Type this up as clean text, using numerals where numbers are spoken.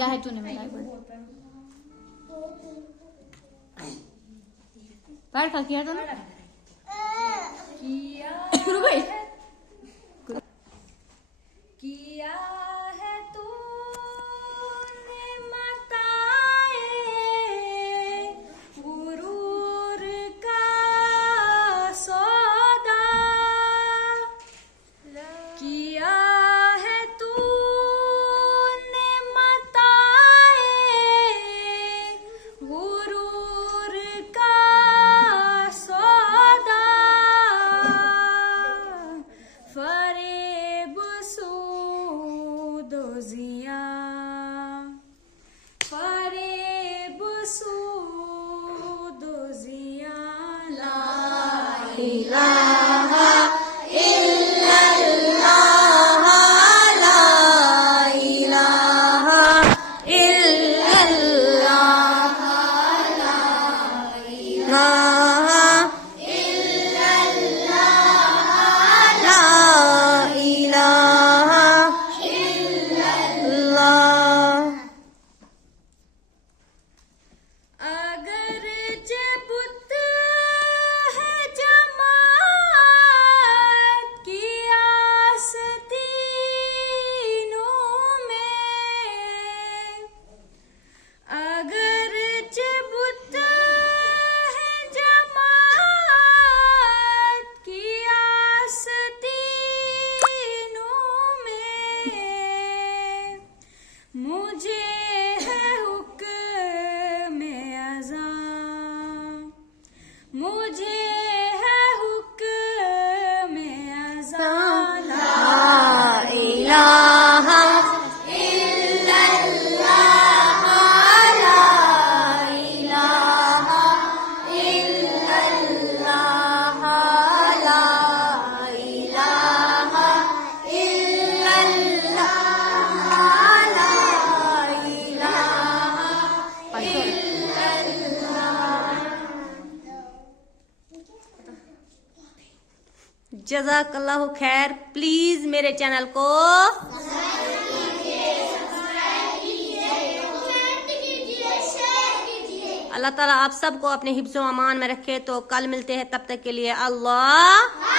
किया है तूने मेरा पढ़ का किया तूने किया है तूने मताए गुरूर का सौदा किया है तूने मताए गुरूर का सौदा फरेब सूदोजिया फरेब सूदोजिया ला इलाहा इल्लल्लाह ला इलाहा इल्लल्लाह ला इलाहा अगर जबुत है जमात की आस्तीनों में अगर जबुत है जमात की आस्तीनों में मुझे है हुक्म अज़ां मुझे है हुक्म अज़ां ला इलाहा इल्लल्लाह ला इलाहा इल्लल्लाह ला इलाहा इल्लल्लाह ला इलाहा जज़ाकल्लाहु खैर। प्लीज मेरे चैनल को अल्लाह ताला आप सबको अपने हिफ्ज़ो अमान में रखे। तो कल मिलते हैं, तब तक के लिए अल्लाह।